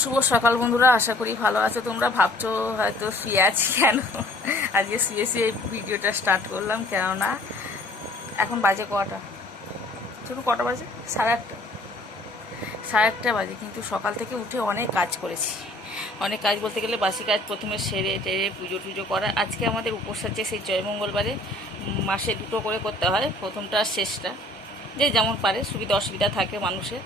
শুভ সকাল বন্ধুরা, আশা করি ভালো আছো তোমরা। ভাবছো হয়তো শুয়ে আছি কেন, আজকে শুয়ে শুয়ে ভিডিওটা স্টার্ট করলাম। কেননা এখন বাজে কটা, চলো কটা বাজে, 8:30। 8:30 বাজে, কিন্তু সকাল থেকে উঠে অনেক কাজ করেছি। অনেক কাজ বলতে গেলে বাসি কাজ প্রথমে সেরে টেরে পুজো টুজো করা। আজকে আমাদের উপোস আছে, সেই জয়মঙ্গলবারে মাসে 2টো করে করতে হয়, প্রথমটা আর শেষটা। যে যেমন পারে, সুবিধা অসুবিধা থাকে মানুষের।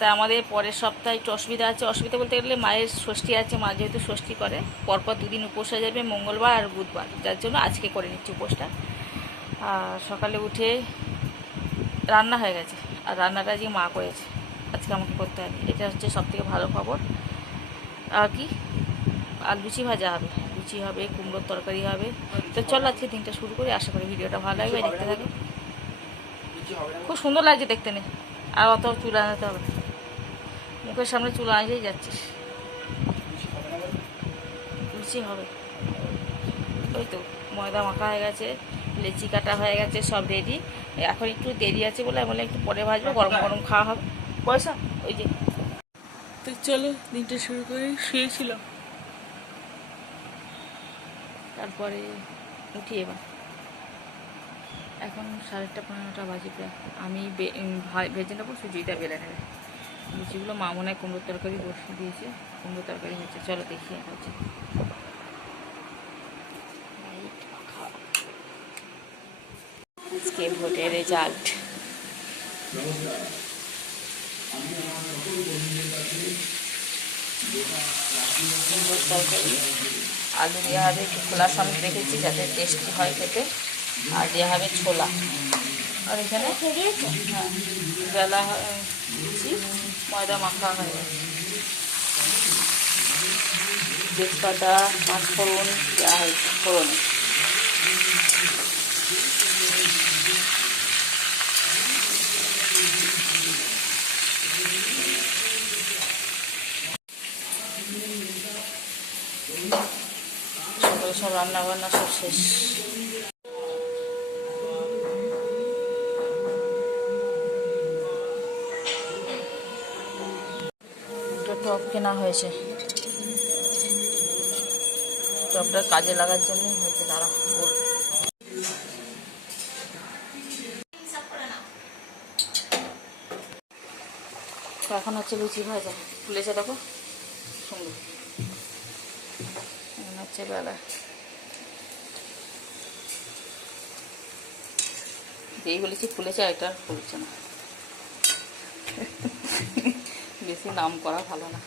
তা আমাদের পরের সপ্তাহে একটু অসুবিধা আছে। অসুবিধা বলতে গেলে মায়ের ষষ্ঠী আছে, মা যেহেতু ষষ্ঠী করে পরপর 2 দিন উপোস হয়ে যাবে, মঙ্গলবার আর বুধবার, যার জন্য আজকে করে নিচ্ছি উপোসটা। আর সকালে উঠে রান্না হয়ে গেছে, আর রান্নাটা আজকে মা করেছে, আজকে আমাকে করতে হয়নি। এটা হচ্ছে সবথেকে ভালো খবর। আর কি, আর লুচি ভাজা হবে, লুচি হবে, কুমড়োর তরকারি হবে। তো চলো আজকে দিনটা শুরু করি, আশা করি ভিডিওটা ভালো লাগবে, দেখতে থাকো। খুব সুন্দর লাগছে দেখতে, নেই আর অত চুল আনাতে হবে না, মুখের সামনে চুল আনতেই যাচ্ছিস। লুচি হবে, ওই তো ময়দা মাখা হয়ে গেছে, লেচি কাটা হয়ে গেছে, সব রেডি। এখন একটু দেরি আছে বলে আমি বললাম একটু পরে ভাজবো, গরম গরম খাওয়া হবে। পয়সা ওই যে। তো চলো দিনটা শুরু করে, শুয়েছিলাম, তারপরে উঠি এবার। এখন 8:30-9:30 বাজে প্রায়। আমি ভেজে নেবো, সুজিটা বেলে নেবে। লুচিগুলো মা মনে হয় কুমড়োর তরকারি বসিয়ে দিয়েছে, কুমড়োর তরকারি হচ্ছে। চলো দেখি হচ্ছে। আজকে ভোটের রেজাল্ট, কুমড়োর তরকারি, আলু দেওয়া হবে, একটু খোলা সামনে রেখেছি যাতে টেস্টি হয় খেতে, আর দেওয়া হবে ছোলা। আর এখানে হ্যাঁ বেলা দিচ্ছি, ময়দা মাখা হয়ে গেছে, তেজপাতা, পাঁচফোড়ন দেওয়া হয়েছে ফোড়নে। সকালে সব রান্না বান্না সব শেষ। টপ কেনা হয়েছে, টপটা কাজে লাগার জন্যই হয়েছে। দাঁড়া বলবো। তো এখন হচ্ছে লুচি ভাজা, ফুলেছে দেখো সুন্দর। এখন হচ্ছে বেলা, যেই বলেছি ফুলেছে, এটা ফুলছে না। বেশি নাম করা ভালো না।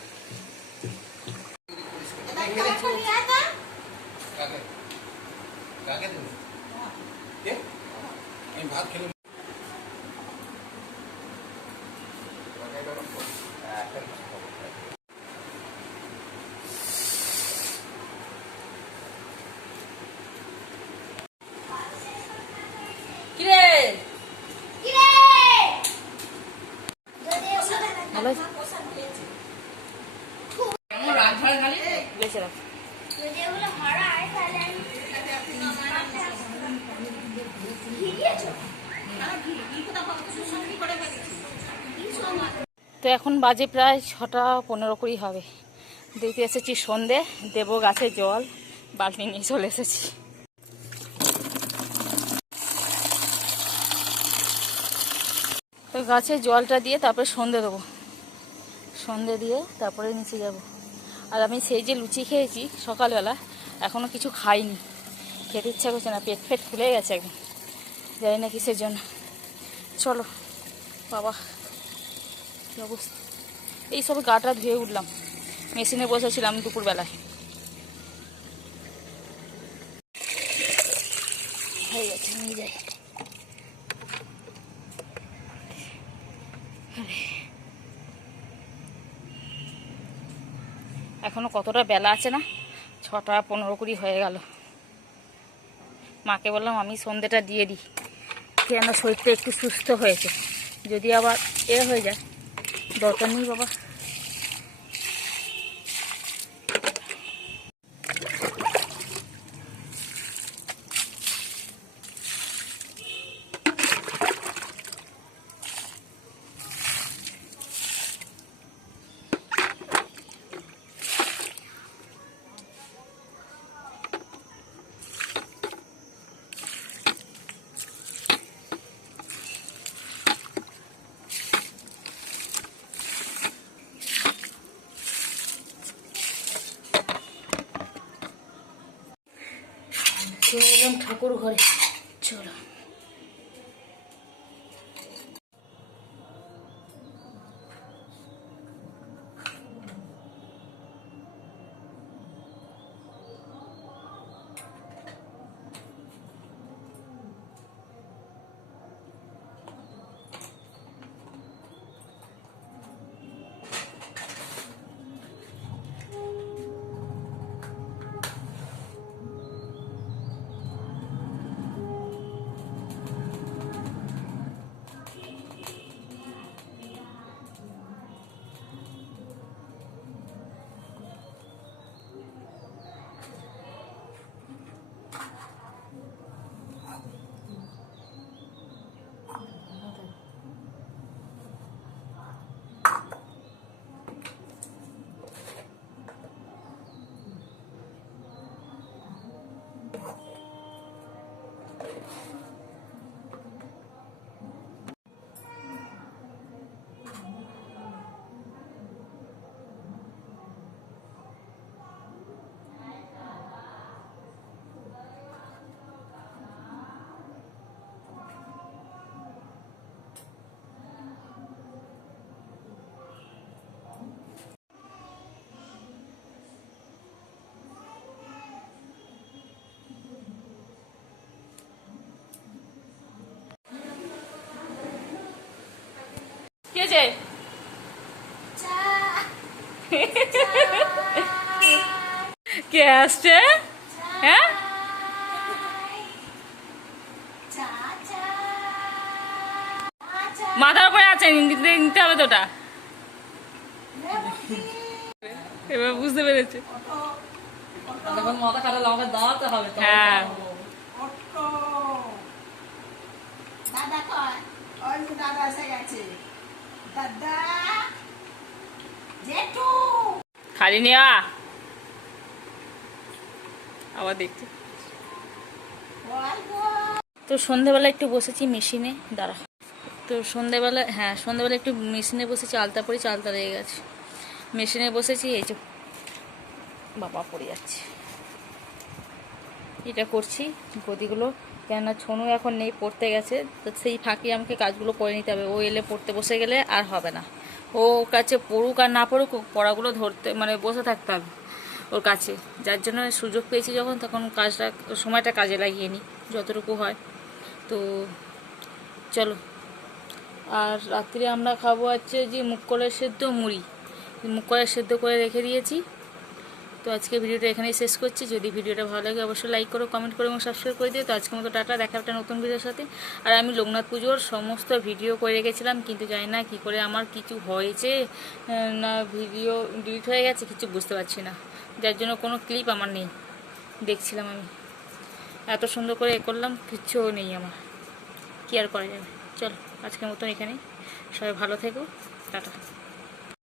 তো এখন বাজে প্রায় 6:15 করেই হবে। দেখতে এসেছি সন্ধে, দেবো গাছে জল, বালতি নিয়ে চলে এসেছি। তো গাছে জলটা দিয়ে তারপরে সন্ধে দেবো, সন্ধে দিয়ে তারপরে নিচে যাব। আর আমি সেই যে লুচি খেয়েছি সকালবেলা, এখনও কিছু খাইনি, খেতে ইচ্ছা করছে না, পেট ফেট ফুলে গেছে একদম, জানি না কিসের জন্য। চলো বাবা, কী অবস্থা। এই সব গাটা ধুয়ে উঠলাম, মেশিনে বসেছিলাম দুপুরবেলায়, হয়ে গেছে, নিয়ে যাই। এখনো কতটা বেলা আছে না, 6:15 হয়ে গেল। মাকে বললাম আমি সন্ধেটা দিয়ে দিই, কেন শরীরটা একটু সুস্থ হয়েছে, যদি আবার হয়ে যায়, দরকার নেই বাবা। ঠাকুর ঘরে চলো। কে যে কে আসছে? হ্যাঁ মাথার উপরে আছে, নিতে হবে তো ওটা। এবার বুঝতে পেরেছে। মাথা খারাপ আমাকে দাঁড়াতে হবে। হ্যাঁ দাদা কয় ওই যে দাদা এসে গেছে। দাদা জেঠু খালি নেওয়া আবার দেখতে। তো সন্ধেবেলা একটু বসেছি মেশিনে, দাঁড়া। তো সন্ধেবেলা, হ্যাঁ সন্ধেবেলা একটু মেশিনে বসেছি, আলতা পরে চালতা লেগে গেছে। মেশিনে বসেছি, এই যে বাবা পড়ে যাচ্ছে। এটা করছি গদিগুলো, কেননা ছনু এখন নেই, পড়তে গেছে। তো সেই ফাঁকে আমাকে কাজগুলো করে নিতে হবে। ও এলে পড়তে বসে গেলে আর হবে না। ও কাছে পড়ুক আর না পড়ুক, পড়াগুলো ধরতে মানে বসে থাকতে হবে ওর কাছে। যার জন্য সুযোগ পেয়েছি যখন, তখন কাজটা সময়টা কাজে লাগিয়ে নিই যতটুকু হয়। তো চলো। আর রাত্রে আমরা খাবো হচ্ছে যে মুগ কলাই সেদ্ধ, মুড়ি। মুগ কলাই সেদ্ধ করে রেখে দিয়েছি। তো আজকে ভিডিওটা এখানেই শেষ করছি। যদি ভিডিওটা ভালো লাগে অবশ্যই লাইক করো, কমেন্ট করো এবং সাবস্ক্রাইব করে দিও। তো আজকের মতো টাটা, দেখা একটা নতুন ভিডিওর সাথে। আর আমি লোকনাথ পুজোর সমস্ত ভিডিও করে রেখেছিলাম, কিন্তু জানি না কী করে আমার কিছু হয়েছে না, ভিডিও ডিলিট হয়ে গেছে, কিছু বুঝতে পারছি না। যার জন্য কোনো ক্লিপ আমার নেই। দেখছিলাম আমি এত সুন্দর করে করলাম, কিচ্ছু নেই আমার, কি আর করা যাবে। চলো আজকের মতন এখানেই, সবাই ভালো থেকো, টাটা।